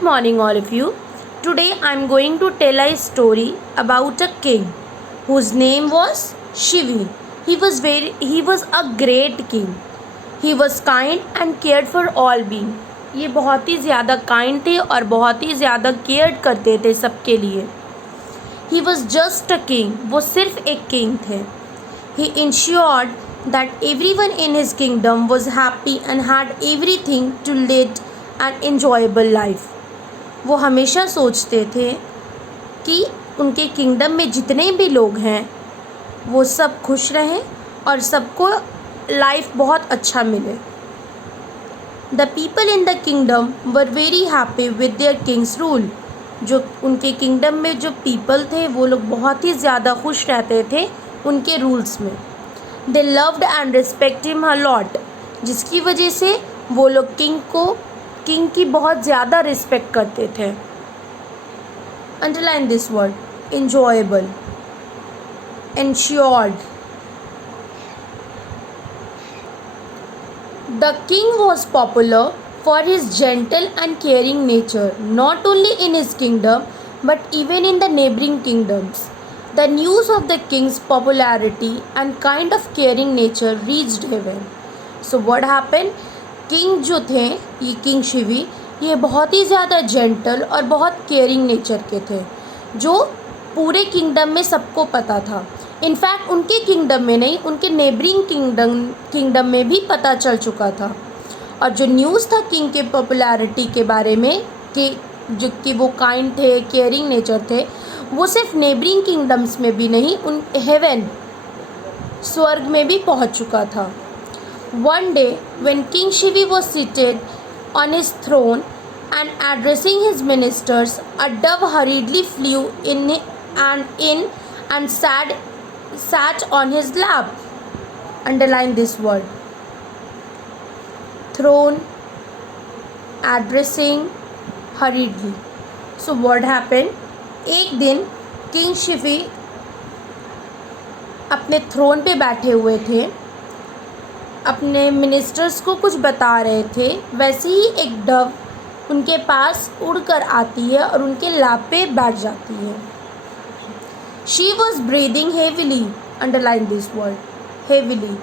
Good morning, all of you. Today I am going to tell a story about a king whose name was Shivi. He was a great king. He was kind and cared for all being. ये बहुत ही ज़्यादा kind थे और बहुत ही ज़्यादा care करते थे सबके लिए. He was just a king. वो सिर्फ एक king थे. He ensured that everyone in his kingdom was happy and had everything to lead an enjoyable life. वो हमेशा सोचते थे कि उनके किंगडम में जितने भी लोग हैं वो सब खुश रहें और सबको लाइफ बहुत अच्छा मिले. The people in the kingdom were very happy with their Kings rule. जो उनके किंगडम में जो पीपल थे वो लोग बहुत ही ज़्यादा खुश रहते थे उनके रूल्स में. They loved and respect him a lot, जिसकी वजह से वो लोग किंग की बहुत ज़्यादा रिस्पेक्ट करते थे. Underline this word, enjoyable, ensured. The king was popular for his gentle and caring nature, not only in his kingdom but even in the neighboring kingdoms. The news of the king's popularity and kind of caring nature reached heaven. So what happened? King जो थे, ये king Shivi, ये बहुत ही ज़्यादा gentle और बहुत caring nature के थे, जो पूरे किंगडम में सबको पता था. इनफैक्ट उनके किंगडम में नहीं, उनके नेबरिंग किंगडम में भी पता चल चुका था. और जो न्यूज़ था किंग के पॉपुलैरिटी के बारे में कि वो काइंड थे, केयरिंग नेचर थे, वो सिर्फ नेबरिंग किंगडम्स में भी नहीं, उन हेवन, स्वर्ग में भी पहुंच चुका था. One day, when King Shivi was seated on his throne and addressing his ministers, a dove hurriedly flew in and sat on his lap. Underline this word. Throne, addressing, hurriedly. So what happened? एक दिन King Shivi अपने throne पे बैठे हुए थे, अपने ministers को कुछ बता रहे थे. वैसे ही एक डव उनके पास उड़कर आती है और उनके लाप पे बैठ जाती है. She was breathing heavily. Underline this word, heavily.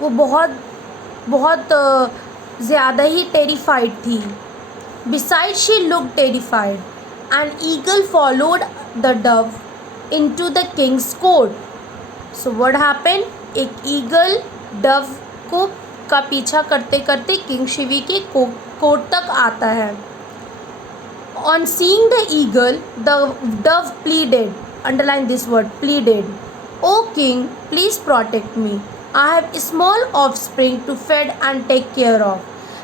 वो बहुत ज़्यादा ही टेरिफाइड थी. Beside she look terrified. An eagle followed the Dove into the Kings court. So what happened? एक ईगल डव का पीछा करते करते किंग शिवी के कोर्ट तक आता है. On seeing the eagle, the dove pleaded. Underline this word, pleaded. O king, please protect me. I have small offspring to fed and take care of.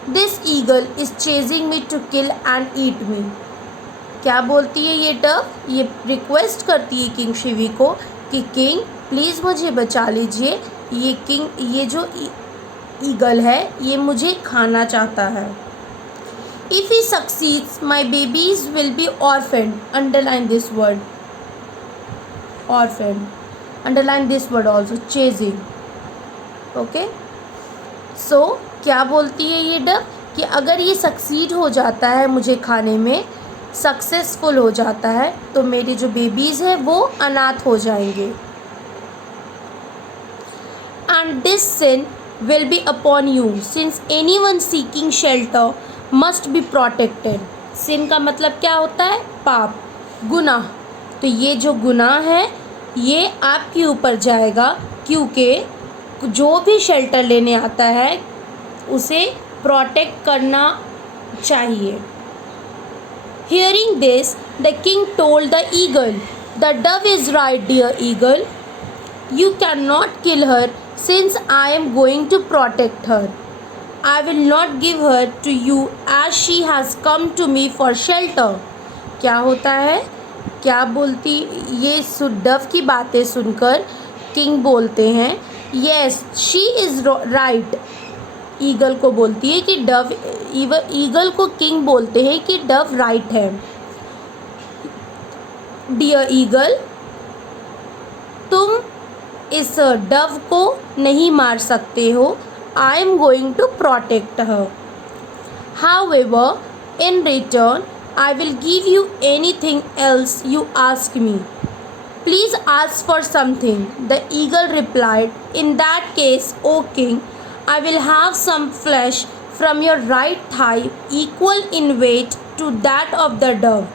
This eagle is chasing me to kill and eat me. क्या बोलती है ये Dove? ये request करती है king Shivi को कि king please मुझे बचा लीजिए, ये जो ईगल है ये मुझे खाना चाहता है. If he succeeds my babies will be orphaned. Underline this word, orphaned. Underline this word also, chasing. Okay. So क्या बोलती है ये डव कि अगर ये सक्सीड हो जाता है, मुझे खाने में सक्सेसफुल हो जाता है, तो मेरी जो बेबीज़ हैं वो अनाथ हो जाएंगे. And this sin will be upon you, since anyone seeking shelter must be protected. sin का मतलब क्या होता है? पाप, गुनाह. तो ये जो गुनाह है ये आपके ऊपर जाएगा, क्योंकि जो भी शेल्टर लेने आता है उसे प्रोटेक्ट करना चाहिए. Hearing this, the king told the eagle, "The dove is right, dear eagle. You cannot kill her, since I am going to protect her. I will not give her to you as she has come to me for shelter." क्या होता है? क्या बोलती ये Dove की बातें सुनकर king बोलते हैं, yes she is right. Eagle को बोलती है कि ईगल को किंग बोलते हैं कि डव राइट है. डियर ईगल, तुम इस डव को नहीं मार सकते हो. I am going to protect her. However, in return, I will give you anything else you ask me. Please ask for something. The eagle replied, in that case, O king, I will have some flesh from your right thigh, equal in weight to that of the dove.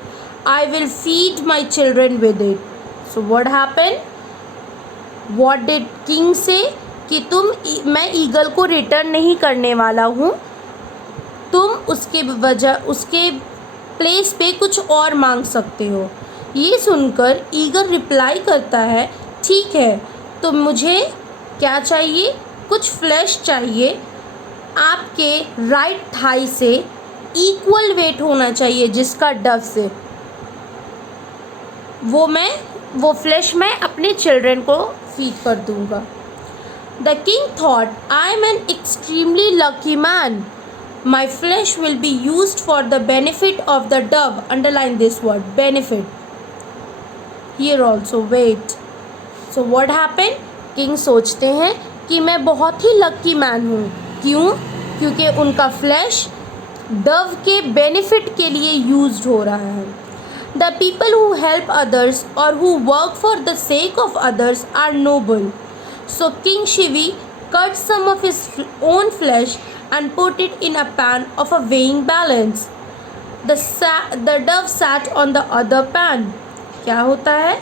I will feed my children with it. So what happened? What did king say? कि मैं eagle को return नहीं करने वाला हूँ, तुम उसके place पे कुछ और मांग सकते हो। ये सुनकर ईगल रिप्लाई करता है, ठीक है, तो मुझे क्या चाहिए? कुछ फ्लैश चाहिए, आपके राइट थाई से इक्वल वेट होना चाहिए जिसका डव से, वो फ्लैश मैं अपने चिल्ड्रन को फीड कर दूंगा। The king thought, I am an extremely lucky man. My flesh will be used for the benefit of the dove. Underline this word, benefit. Here also, wait. So what happened? King सोचते हैं कि मैं बहुत ही lucky man हूँ। क्यों? क्योंकि उनका flash Dove के बेनिफिट के लिए यूज्ड हो रहा है। The people who help others or who work for the sake of others are noble. So King Shivi cut some of his own flesh and put it in a pan of a weighing balance. The dove sat on the other pan. क्या होता है?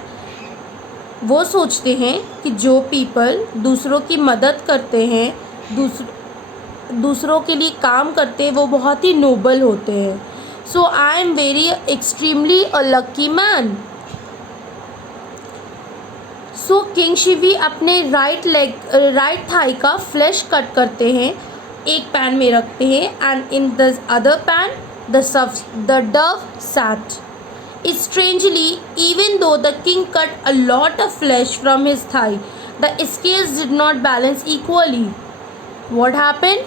वो सोचते हैं कि जो people दूसरों की मदद करते हैं, दूसरों के लिए काम करते हैं, वो बहुत ही नोबल होते हैं। So I am very extremely a lucky man. So king Shivi अपने राइट थाई का फ्लैश कट करते हैं, एक पैन में रखते हैं, and in the other pan the dove sat. Strangely, even though the king cut a lot of flesh from his thigh, the scales did not balance equally. What happened?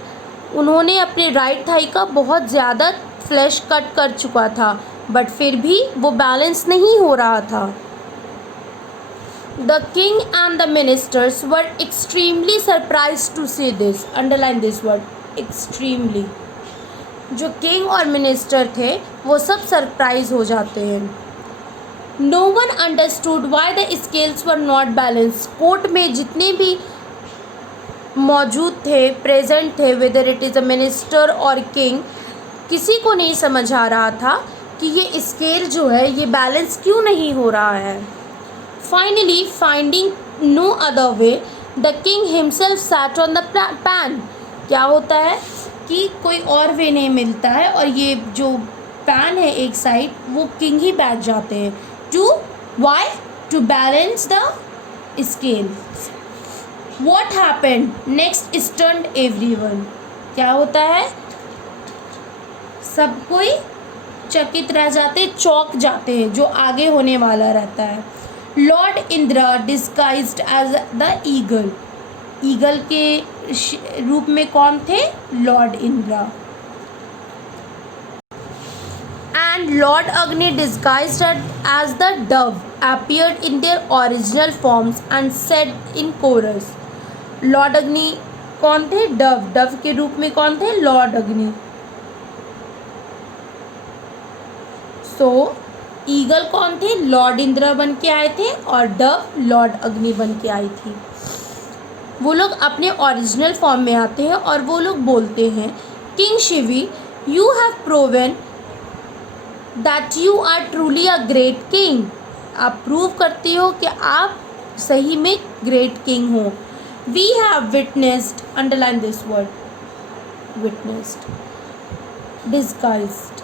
उन्होंने अपने right thigh का बहुत ज़्यादा flash cut कर चुका था, but फिर भी वो बैलेंस नहीं हो रहा था. The king and the ministers were extremely surprised to see this. Underline this word, extremely. जो किंग और मिनिस्टर थे वो सब सरप्राइज हो जाते हैं. No one understood why the scales were not balanced. Court में जितने भी मौजूद थे, प्रेजेंट थे, whether it is a minister और किंग, किसी को नहीं समझ आ रहा था कि ये स्केल जो है ये बैलेंस क्यों नहीं हो रहा है. Finally, finding no other way, the king himself sat on the pan. क्या होता है कि कोई और वे नहीं मिलता है और ये जो पैन है एक साइड, वो किंग ही बैठ जाते हैं. Why? To balance the scale. What happened? Next stunned everyone. क्या होता है? सब कोई चकित रह जाते, चौंक जाते हैं जो आगे होने वाला रहता है. Lord Indra disguised as the eagle. Eagle के रूप में कौन थे? Lord Indra. And Lord Agni disguised as the dove appeared in their original forms and said in chorus. Lord Agni कौन थे? डव के रूप में कौन थे? लॉर्ड अग्नि. सो ईगल कौन थे? लॉर्ड इंद्रा बन के आए थे और डव लॉर्ड अग्नि बन के आई थी. वो लोग अपने ओरिजिनल फॉर्म में आते हैं और वो लोग बोलते हैं, king Shivi, you have proven that you are truly a great king. आप प्रूव करते हो कि आप सही में ग्रेट किंग हो. We have witnessed, underline this word, witnessed, disguised.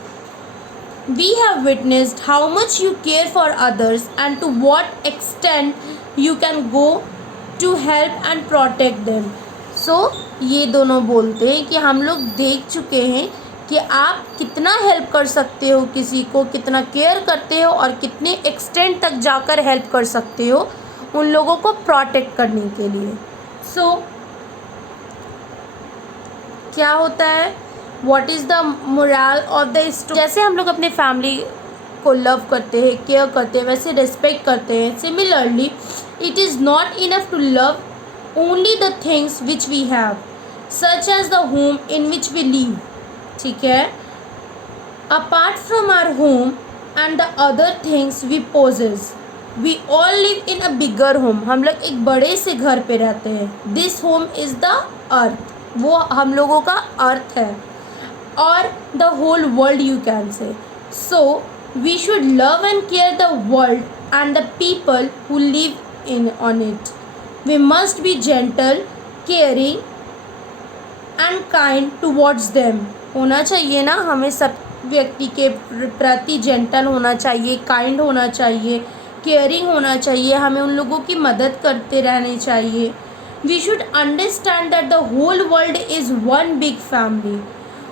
We have witnessed how much you care for others and to what extent you can go to help and protect them. So ये दोनों बोलते हैं कि हम लोग देख चुके हैं कि आप कितना हेल्प कर सकते हो किसी को, कितना केयर करते हो और कितने एक्सटेंट तक जाकर हेल्प कर सकते हो उन लोगों को प्रोटेक्ट करने के लिए. So क्या होता है? What is the moral of the story? जैसे हम लोग अपने फैमिली को लव करते हैं, केयर करते हैं, वैसे रिस्पेक्ट करते हैं. Similarly, it is not enough to love only the things which we have, such as the home in which we live. ठीक है, Apart from our home and the other things we possess, we all live in a bigger home. हम लोग एक बड़े से घर पे रहते हैं. This home is the earth. वो हम लोगों का अर्थ है, और the whole world you can say. So we should love and care the world and the people who live in on it. We must be gentle, caring and kind towards them. होना चाहिए ना, हमें सब व्यक्ति के प्रति gentle होना चाहिए, काइंड होना चाहिए, केयरिंग होना चाहिए, हमें उन लोगों की मदद करते रहने चाहिए. We should understand that the whole world is one big family.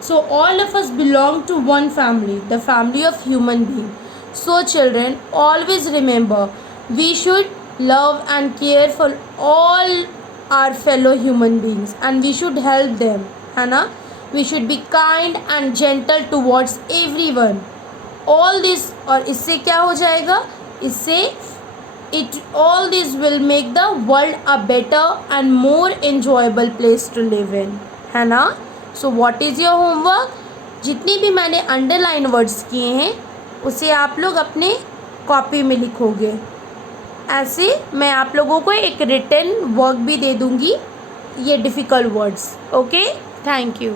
So all of us belong to one family, the family of human being. So children, always remember, we should love and care for all our fellow human beings and we should help them, है ना. We should be kind and gentle towards everyone. All this, और इससे क्या हो जाएगा, इससे all this will make the world a better and more enjoyable place to live in, है ना. So what is your homework. जितनी भी मैंने अंडरलाइन वर्ड्स किए हैं उसे आप लोग अपने कॉपी में लिखोगे. ऐसे मैं आप लोगों को एक रिटन वर्क भी दे दूँगी, ये difficult words. Okay, thank you.